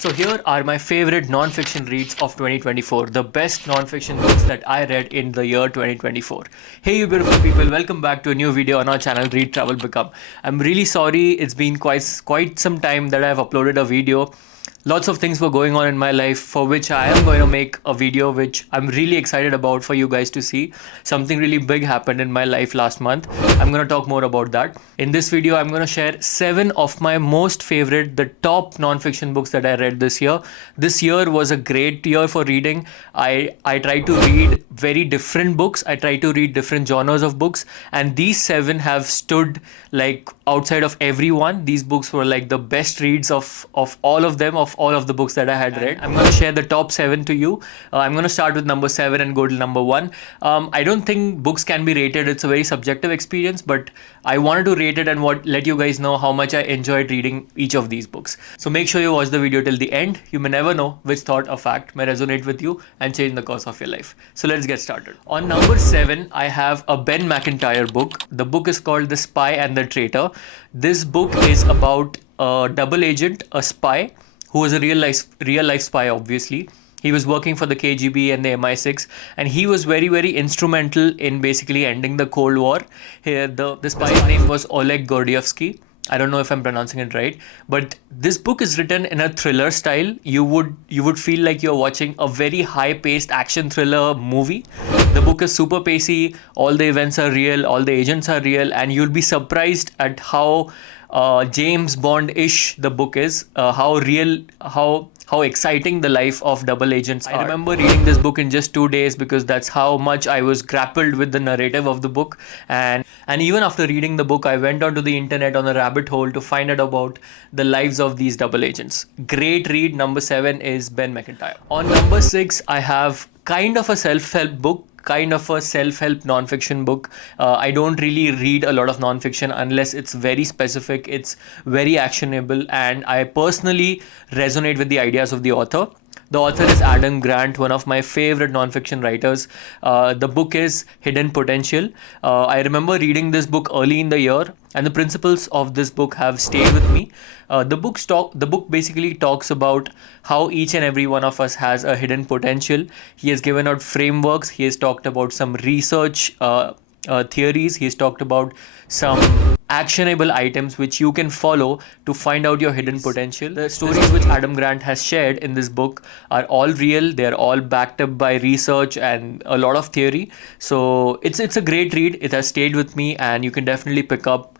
So here are my favorite non-fiction reads of 2024, the best non-fiction books that I read in the year 2024. Hey you beautiful people, welcome back to a new video on our channel Read Travel Become. I'm really sorry, it's been quite some time that I've uploaded a video. Lots of things were going on in my life for which I am going to make a video which I'm really excited about for you guys to see. Something really big happened in my life last month. I'm going to talk more about that. In this video, I'm going to share 7 of my most favorite, the top non-fiction books that I read this year. This year was a great year for reading. I tried to read very different books. I tried to read different genres of books, and these 7 have stood like outside of everyone. These books were like the best reads of all of them, of all of the books that I had read. I'm going to share the top 7 to you. I'm going to start with number 7 and go to number 1. I don't think books can be rated. It's a very subjective experience, but I wanted to rate it and let you guys know how much I enjoyed reading each of these books. So make sure you watch the video till the end. You may never know which thought or fact may resonate with you and change the course of your life. So let's get started. On number 7, I have a Ben Macintyre book. The book is called The Spy and the Traitor. This book is about a double agent, a spy, who was a real life spy, obviously. He was working for the KGB and the MI6, and he was very instrumental in basically ending the Cold War. Here, the spy's name was Oleg Gordievsky. I don't know if I'm pronouncing it right, but this book is written in a thriller style. You would feel like you're watching a very high-paced action thriller movie. The book is super pacey. All the events are real. All the agents are real, and you'll be surprised at how James Bond-ish the book is. How real, how exciting the life of double agents are. I remember reading this book in just 2 days because that's how much I was grappled with the narrative of the book. And even after reading the book, I went onto the internet on a rabbit hole to find out about the lives of these double agents. Great read. Number 7 is Ben Macintyre. On number 6, I have kind of a self-help book, kind of a self-help non-fiction book. I don't really read a lot of non-fiction unless it's very specific, it's very actionable, and I personally resonate with the ideas of the author. The author is Adam Grant, one of my favorite non-fiction writers. The book is Hidden Potential. I remember reading this book early in the year, and the principles of this book have stayed with me. The book basically talks about how each and every one of us has a hidden potential. He has given out frameworks. He has talked about some research theories. He's talked about some actionable items which you can follow to find out your hidden potential. The stories which Adam Grant has shared in this book are all real. They're all backed up by research and a lot of theory. So it's a great read. It has stayed with me, and you can definitely pick up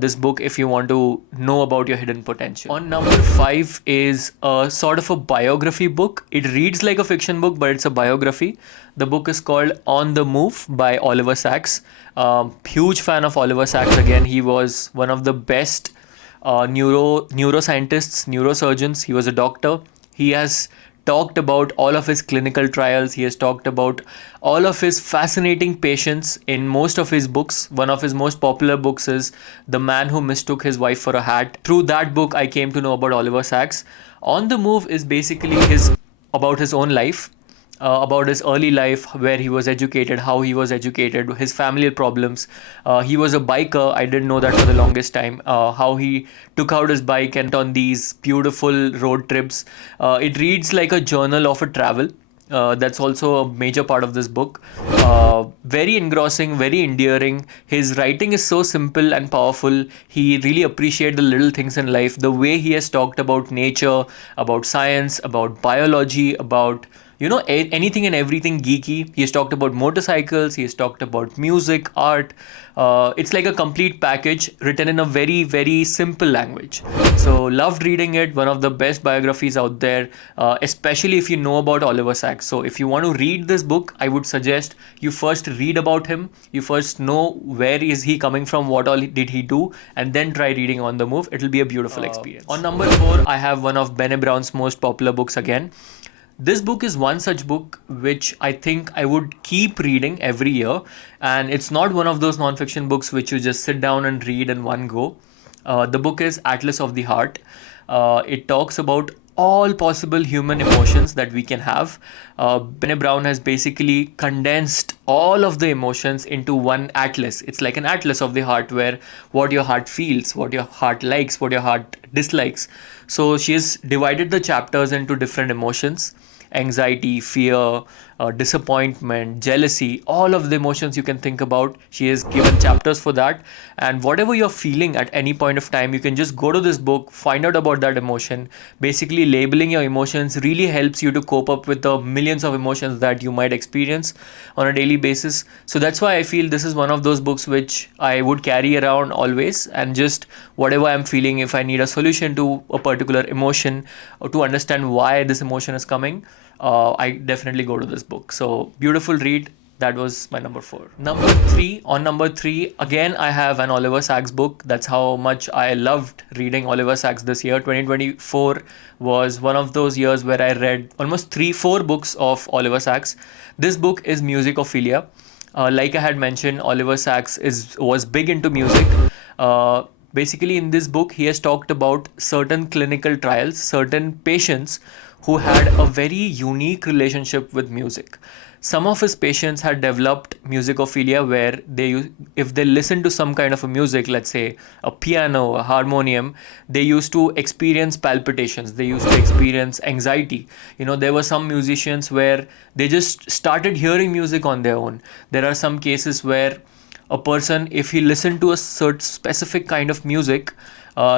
this book if you want to know about your hidden potential. On number 5 is a sort of a biography book. It reads like a fiction book, but it's a biography. The book is called On the Move by Oliver Sacks. Huge fan of Oliver Sacks. Again, he was one of the best neuroscientists, neurosurgeons. He was a doctor. He has talked about all of his clinical trials. He has talked about all of his fascinating patients in most of his books. One of his most popular books is The Man Who Mistook His Wife for a Hat. Through that book, I came to know about Oliver Sacks. On the Move is basically about his own life. About his early life, where he was educated, how he was educated, his family problems. He was a biker. I didn't know that for the longest time. How he took out his bike and on these beautiful road trips. It reads like a journal of a travel. That's also a major part of this book. Very engrossing, very endearing. His writing is so simple and powerful. He really appreciates the little things in life. The way he has talked about nature, about science, about biology, about anything and everything geeky. He has talked about motorcycles. He has talked about music, art. It's like a complete package written in a very simple language. So loved reading it. One of the best biographies out there, especially if you know about Oliver Sacks. So if you want to read this book, I would suggest you first read about him. You first know where is he coming from, what all did he do, and then try reading On the Move. It'll be a beautiful experience. On number 4, I have one of Brené Brown's most popular books again. This book is one such book which I think I would keep reading every year, and it's not one of those non-fiction books which you just sit down and read in one go. The book is Atlas of the Heart. It talks about all possible human emotions that we can have. Brené Brown has basically condensed all of the emotions into one atlas. It's like an atlas of the heart, where what your heart feels, what your heart likes, what your heart dislikes. So she has divided the chapters into different emotions: anxiety, fear, disappointment, jealousy, all of the emotions you can think about. She has given chapters for that. And whatever you're feeling at any point of time, you can just go to this book, find out about that emotion. Basically, labeling your emotions really helps you to cope up with the millions of emotions that you might experience on a daily basis. So that's why I feel this is one of those books which I would carry around always, and just whatever I'm feeling, if I need a solution to a particular emotion or to understand why this emotion is coming, I definitely go to this book. So beautiful read. That was my number four. Number three, on number three, again, I have an Oliver Sacks book. That's how much I loved reading Oliver Sacks this year. 2024 was one of those years where I read almost 4 books of Oliver Sacks. This book is Musicophilia. Like I had mentioned, Oliver Sacks was big into music. Basically, in this book, he has talked about certain clinical trials, certain patients who had a very unique relationship with music. Some of his patients had developed musicophilia, where if they listen to some kind of a music, let's say a piano, a harmonium, they used to experience palpitations. They used to experience anxiety. There were some musicians where they just started hearing music on their own. There are some cases where a person, if he listened to a certain specific kind of music,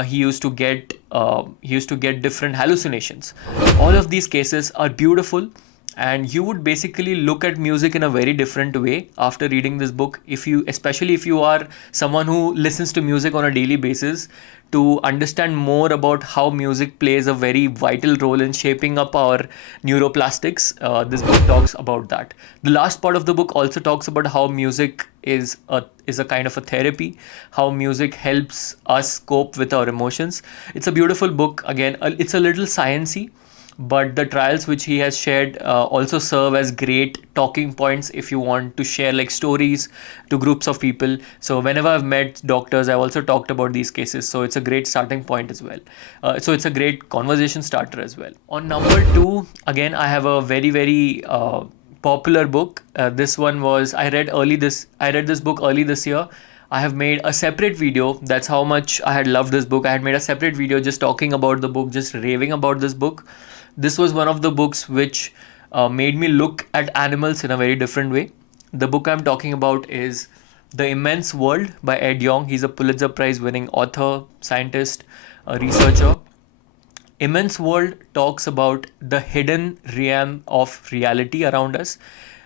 he used to get different hallucinations. All of these cases are beautiful, and you would basically look at music in a very different way after reading this book. Especially if you are someone who listens to music on a daily basis, to understand more about how music plays a very vital role in shaping up our neuroplastics. This book talks about that. The last part of the book also talks about how music is a kind of a therapy, how music helps us cope with our emotions. It's a beautiful book. Again, it's a little sciencey, but the trials which he has shared also serve as great talking points if you want to share like stories to groups of people. So whenever I've met doctors, I've also talked about these cases, so it's a great starting point as well. So it's a great conversation starter as well. On number two, again, I have a very, very popular book. This one was I read this book early this year. I have made a separate video. That's how much I had loved this book. I had made a separate video just talking about the book, just raving about this book. This was one of the books which made me look at animals in a very different way. The book I'm talking about is The Immense World by Ed Yong. He's a Pulitzer Prize winning author, scientist, a researcher. Immense World talks about the hidden realm of reality around us.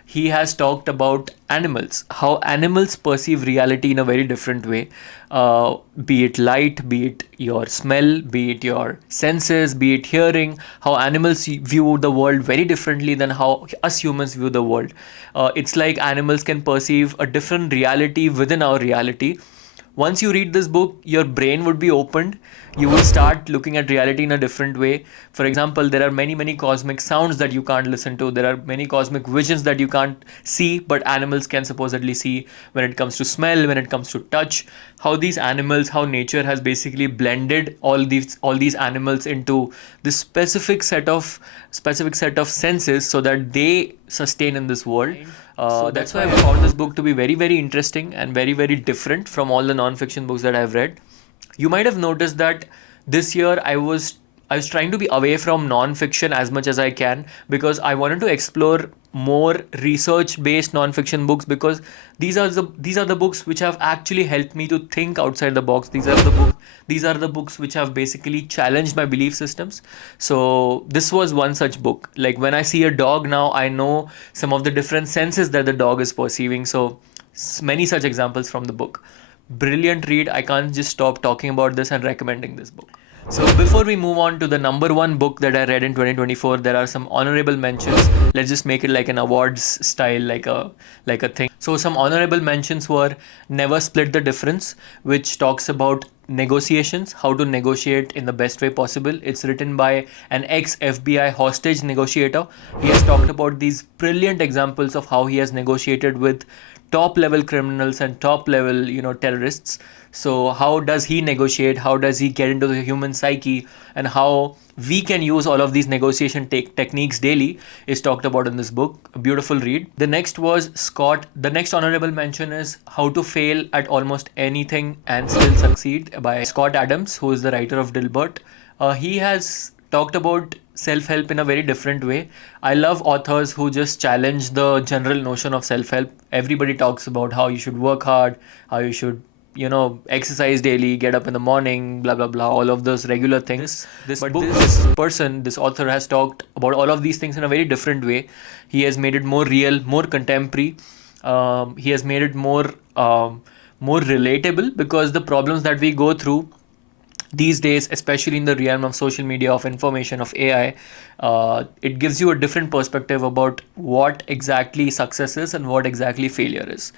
He has talked about animals, how animals perceive reality in a very different way. Be it light, be it your smell, be it your senses, be it hearing, how animals view the world very differently than how us humans view the world. It's like animals can perceive a different reality within our reality. Once you read this book, your brain would be opened. You would start looking at reality in a different way. For example, there are many, many cosmic sounds that you can't listen to. There are many cosmic visions that you can't see, but animals can supposedly see. When it comes to smell, when it comes to touch, how these animals, how nature has basically blended all these animals into this specific set of senses so that they sustain in this world. That's why I found this book to be very, very interesting and very, very different from all the non-fiction books that I've read. You might have noticed that this year I was trying to be away from non-fiction as much as I can, because I wanted to explore more research-based non-fiction books, because these are the books which have actually helped me to think outside the box. These are the books which have basically challenged my belief systems. So this was one such book. Like when I see a dog now, I know some of the different senses that the dog is perceiving. So many such examples from the book. Brilliant read. I can't just stop talking about this and recommending this book. So before we move on to the number one book that I read in 2024, there are some honorable mentions. Let's just make it like an awards style, like a thing. So some honorable mentions were Never Split the Difference, which talks about negotiations, how to negotiate in the best way possible. It's written by an ex-FBI hostage negotiator. He has talked about these brilliant examples of how he has negotiated with top level criminals and top level, terrorists. So how does he negotiate? How does he get into the human psyche? And how we can use all of these negotiation techniques daily is talked about in this book. A beautiful read. The next was Scott. The next honorable mention is How to Fail at Almost Anything and Still Succeed by Scott Adams, who is the writer of Dilbert. He has talked about self-help in a very different way. I love authors who just challenge the general notion of self-help. Everybody talks about how you should work hard, how you should exercise daily, get up in the morning, blah blah blah, all of those regular things. This author has talked about all of these things in a very different way. He has made it more real, more contemporary. He has made it more relatable, because the problems that we go through these days, especially in the realm of social media, of information, of AI, it gives you a different perspective about what exactly success is and what exactly failure is.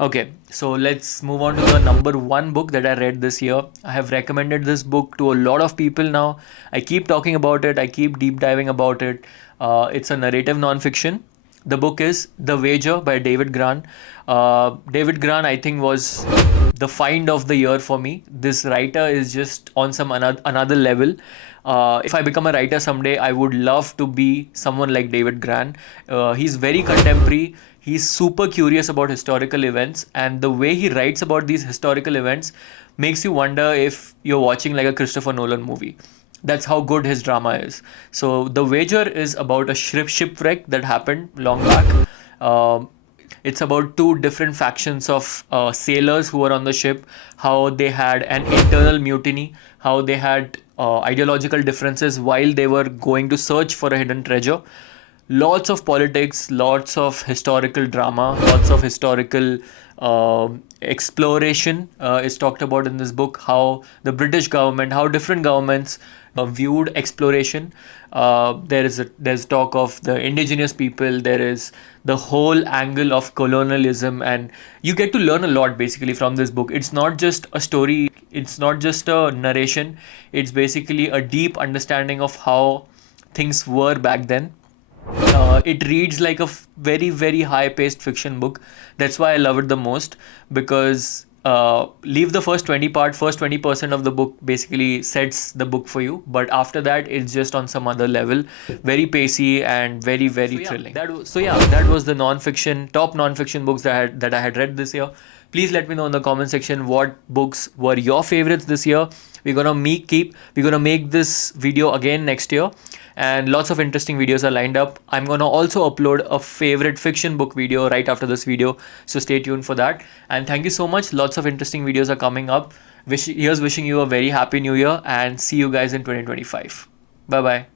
Okay, so let's move on to the number one book that I read this year. I have recommended this book to a lot of people now. I keep talking about it, I keep deep diving about it. It's a narrative nonfiction. The book is The Wager by David Gran. David Gran, I think, was the find of the year for me. This writer is just on some another level. If I become a writer someday, I would love to be someone like David Gran. He's very contemporary. He's super curious about historical events, and the way he writes about these historical events makes you wonder if you're watching like a Christopher Nolan movie. That's how good his drama is. So The Wager is about a shipwreck that happened long back. It's about two different factions of sailors who were on the ship, how they had an internal mutiny, how they had ideological differences while they were going to search for a hidden treasure. Lots of politics, lots of historical drama, lots of historical exploration is talked about in this book. How the British government, how different governments viewed exploration. There's talk of the indigenous people. There is the whole angle of colonialism, and you get to learn a lot basically from this book. It's not just a story. It's not just a narration. It's basically a deep understanding of how things were back then. It reads like a very, very high paced fiction book. That's why I love it the most, because leave the first 20% of the book basically sets the book for you, but after that it's just on some other level, very pacey and very, very thrilling. That was the top non-fiction books that I had read this year. Please let me know in the comment section what books were your favorites this year. We're gonna make this video again next year, and lots of interesting videos are lined up. I'm gonna also upload a favorite fiction book video right after this video, so stay tuned for that. And thank you so much. Lots of interesting videos are coming up. Here's wishing you a very happy new year, and see you guys in 2025. Bye bye.